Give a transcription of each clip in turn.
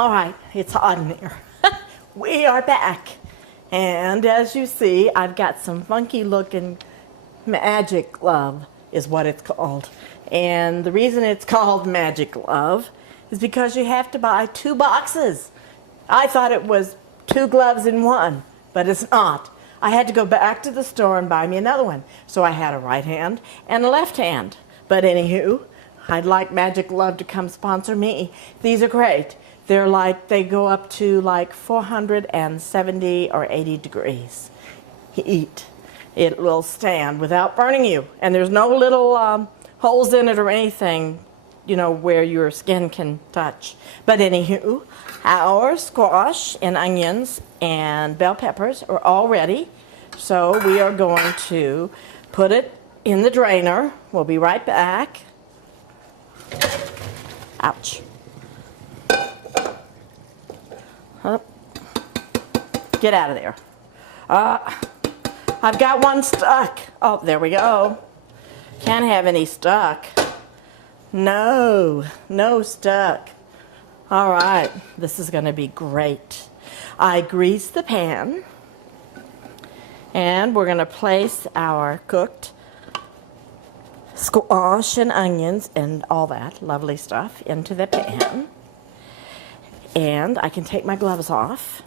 All right, it's hot in here. We are back. And as you see, I've got some funky looking Magic Love is what it's called. And the reason it's called Magic Love is because you have to buy 2 boxes. I thought it was 2 gloves in one, but it's not. I had to go back to the store and buy me another one. So I had a right hand and a left hand. But anywho, I'd like Magic Love to come sponsor me. These are great. They're like, they go up to like 470 or 80 degrees heat. It will stand without burning you. And there's no little holes in it or anything, you know, where your skin can touch. But anywho, our squash and onions and bell peppers are all ready. So we are going to put it in the drainer. We'll be right back. Ouch. Up. Get out of there. I've got one stuck. Oh, there we go. Can't have any stuck. No stuck. All right, this is going to be great. I greased the pan, and we're going to place our cooked squash and onions and all that lovely stuff into the pan. And I can take my gloves off.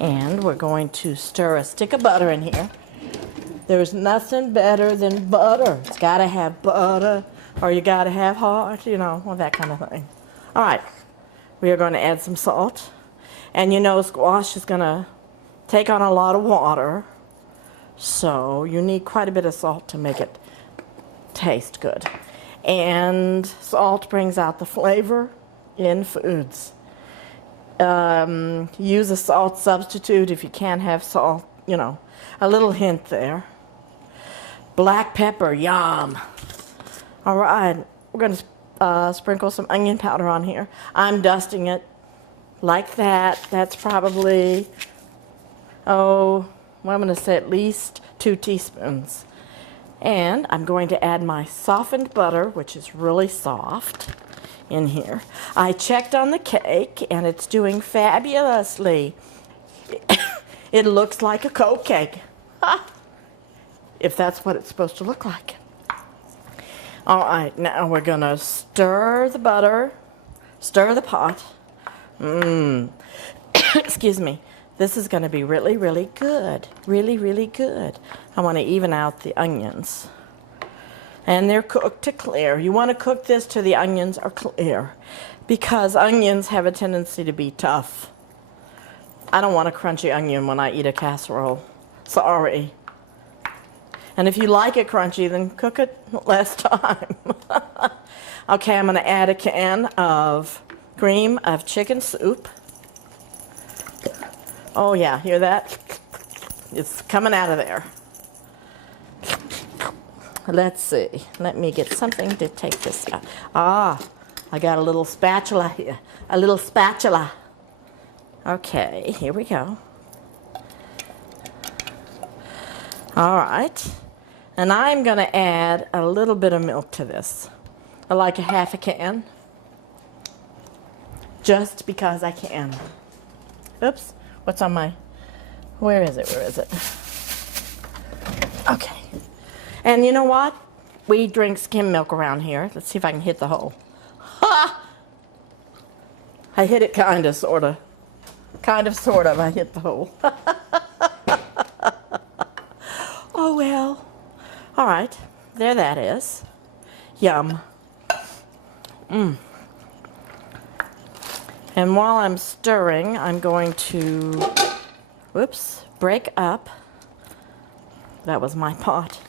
And we're going to stir a stick of butter in here. There's nothing better than butter. It's got to have butter, or you got to have heart, you know, well, that kind of thing. All right, we are going to add some salt. And you know, squash is going to take on a lot of water, so you need quite a bit of salt to make it taste good. And salt brings out the flavor in foods. Use a salt substitute if you can't have salt, you know, a little hint there. Black pepper, yum. All right, we're going to sprinkle some onion powder on here. I'm dusting it like that. That's probably, well, I'm going to say at least 2 teaspoons. And I'm going to add my softened butter, which is really soft, in here. I checked on the cake and it's doing fabulously. It looks like a Coke cake. If that's what it's supposed to look like. All right, now we're gonna stir the butter, stir the pot. Excuse me. This is gonna be really, really good. Really, really good. I wanna even out the onions. And they're cooked to clear. You want to cook this till the onions are clear, because onions have a tendency to be tough. I don't want a crunchy onion when I eat a casserole. Sorry. And if you like it crunchy, then cook it less time. Okay, I'm going to add a can of cream of chicken soup. Oh yeah, hear that? It's coming out of there. Let's see. Let me get something to take this out. I got a little spatula here. A little spatula. Okay, here we go. All right. And I'm going to add a little bit of milk to this. I like a half a can. Just because I can. Oops. What's on my... Where is it? Where is it? Okay. And you know what? We drink skim milk around here. Let's see if I can hit the hole. Ha! I hit it kind of, sort of. Kind of, sort of. I hit the hole. Oh, well. All right. There that is. Yum. And while I'm stirring, I'm going to, whoops, break up. That was my pot.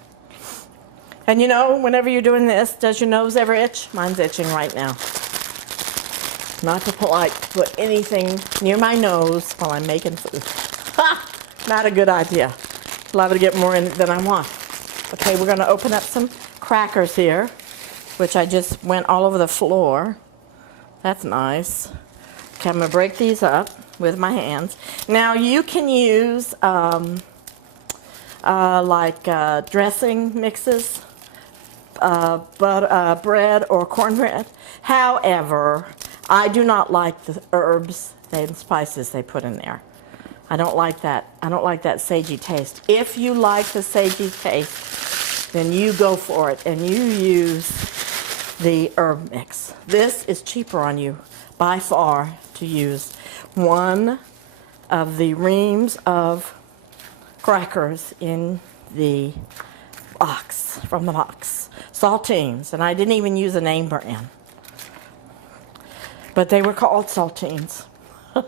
And you know, whenever you're doing this, does your nose ever itch? Mine's itching right now. Not to put anything near my nose while I'm making food. Ha! Not a good idea. Liable to get more in it than I want. Okay, we're going to open up some crackers here, which I just went all over the floor. That's nice. Okay, I'm going to break these up with my hands. Now, you can use dressing mixes, bread or cornbread. However, I do not like the herbs and spices they put in there. I don't like that. I don't like that sagey taste. If you like the sagey taste, then you go for it and you use the herb mix. This is cheaper on you by far to use one of the reams of crackers in the box, from the box. Saltines, and I didn't even use a name brand. But they were called saltines. All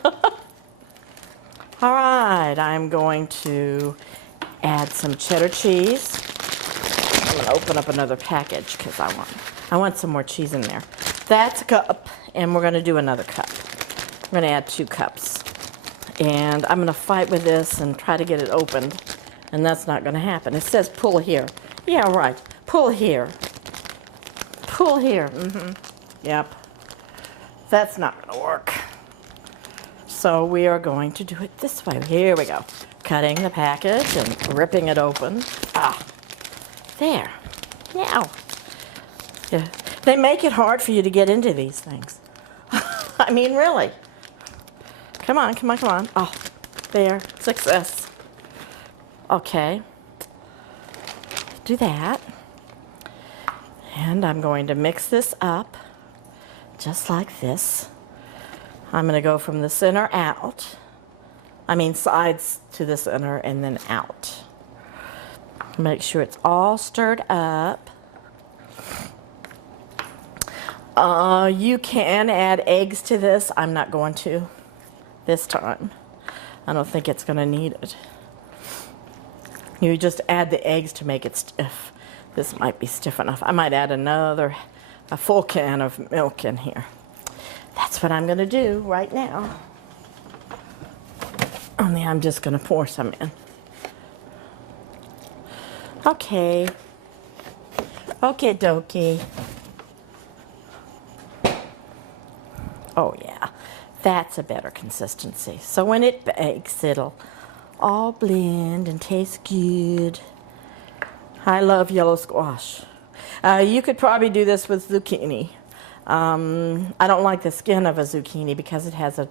right, I'm going to add some cheddar cheese. I'm going to open up another package because I want some more cheese in there. That's a cup, and we're going to do another cup. We're going to add 2 cups. And I'm going to fight with this and try to get it opened, and that's not going to happen. It says pull here. Yeah, right. Pull here. Pull here. Yep. That's not going to work. So we are going to do it this way. Here we go. Cutting the package and ripping it open. There. Now. Yeah. They make it hard for you to get into these things. I mean, really. Come on, come on, come on. Oh, there. Success. Okay. Do that. And I'm going to mix this up just like this. I'm going to go from the center out. I mean sides to the center and then out. Make sure it's all stirred up. You can add eggs to this. I'm not going to this time. I don't think it's going to need it. You just add the eggs to make it stiff. This might be stiff enough. I might add a full can of milk in here. That's what I'm going to do right now. Only I'm just going to pour some in. Okay. Okie dokie. Oh yeah, that's a better consistency. So when it bakes, it'll all blend and taste good. I love yellow squash. You could probably do this with zucchini. I don't like the skin of a zucchini because it has a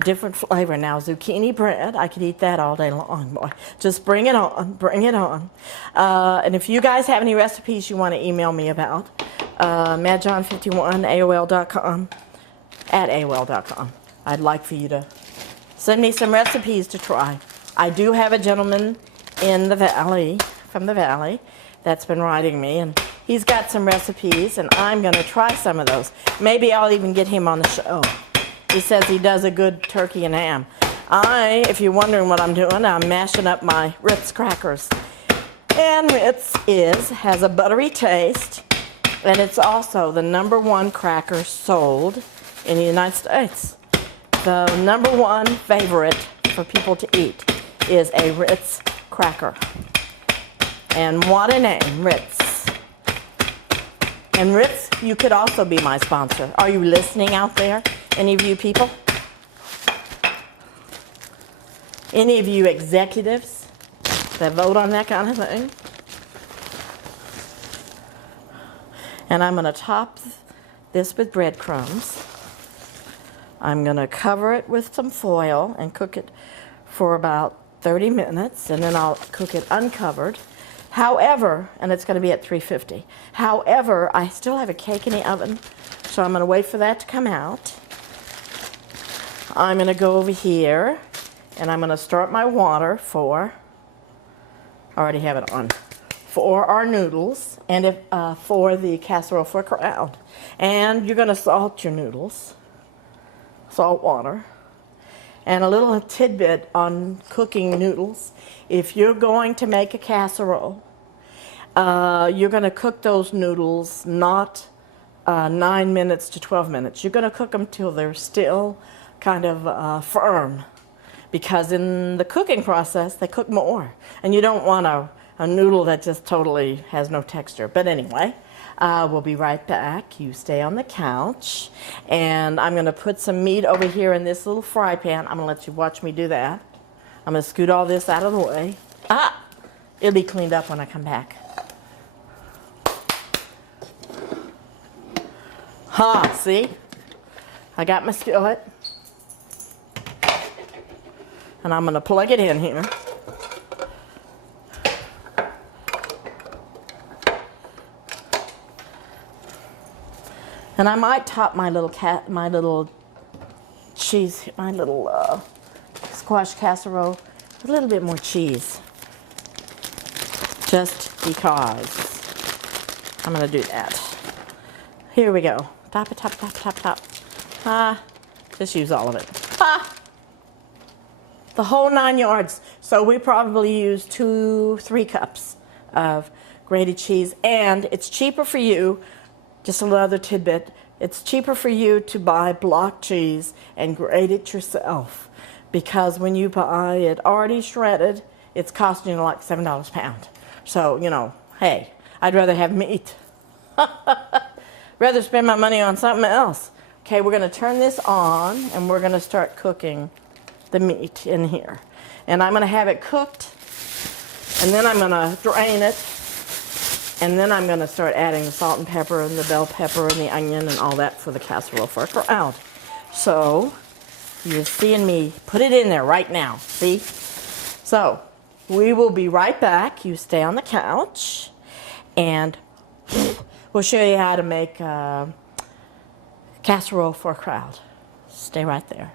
different flavor. Now, zucchini bread, I could eat that all day long, boy. Just bring it on, bring it on. And if you guys have any recipes you want to email me about, madjohn51@AOL.com, at AOL.com. I'd like for you to send me some recipes to try. I do have a gentleman in the valley, from the valley, that's been writing me, and he's got some recipes, and I'm going to try some of those. Maybe I'll even get him on the show. He says he does a good turkey and ham. If you're wondering what I'm doing, I'm mashing up my Ritz crackers. And Ritz has a buttery taste, and it's also the #1 cracker sold in the United States. The #1 favorite for people to eat is a Ritz cracker. And what a name, Ritz. And Ritz, you could also be my sponsor. Are you listening out there? Any of you people? Any of you executives that vote on that kind of thing? And I'm going to top this with breadcrumbs. I'm going to cover it with some foil and cook it for about 30 minutes, and then I'll cook it uncovered. However, and it's going to be at 350. However, I still have a cake in the oven, so I'm going to wait for that to come out. I'm going to go over here, and I'm going to start my water for, I already have it on, for our noodles, and for the casserole for crowd. And you're going to salt your noodles, salt water. And a little tidbit on cooking noodles. If you're going to make a casserole, you're going to cook those noodles not 9 minutes to 12 minutes. You're going to cook them till they're still kind of firm. Because in the cooking process, they cook more. And you don't want a noodle that just totally has no texture. But anyway, we'll be right back. You stay on the couch. And I'm going to put some meat over here in this little fry pan. I'm going to let you watch me do that. I'm going to scoot all this out of the way. It'll be cleaned up when I come back. See? I got my skillet. And I'm going to plug it in here. And I might top my little squash casserole with a little bit more cheese. Just because I'm going to do that. Here we go. Top it, top, top, top, top. Just use all of it. The whole 9 yards. So we probably use 2-3 cups of grated cheese. And it's cheaper for you, just another tidbit, it's cheaper for you to buy block cheese and grate it yourself. Because when you buy it already shredded, it's costing you like $7 a pound. So, you know, hey, I'd rather have meat. Rather spend my money on something else. Okay, we're going to turn this on and we're going to start cooking the meat in here. And I'm going to have it cooked and then I'm going to drain it and then I'm going to start adding the salt and pepper and the bell pepper and the onion and all that for the casserole for a crowd. So you're seeing me put it in there right now. See? So we will be right back. You stay on the couch and we'll show you how to make casserole for a crowd. Stay right there.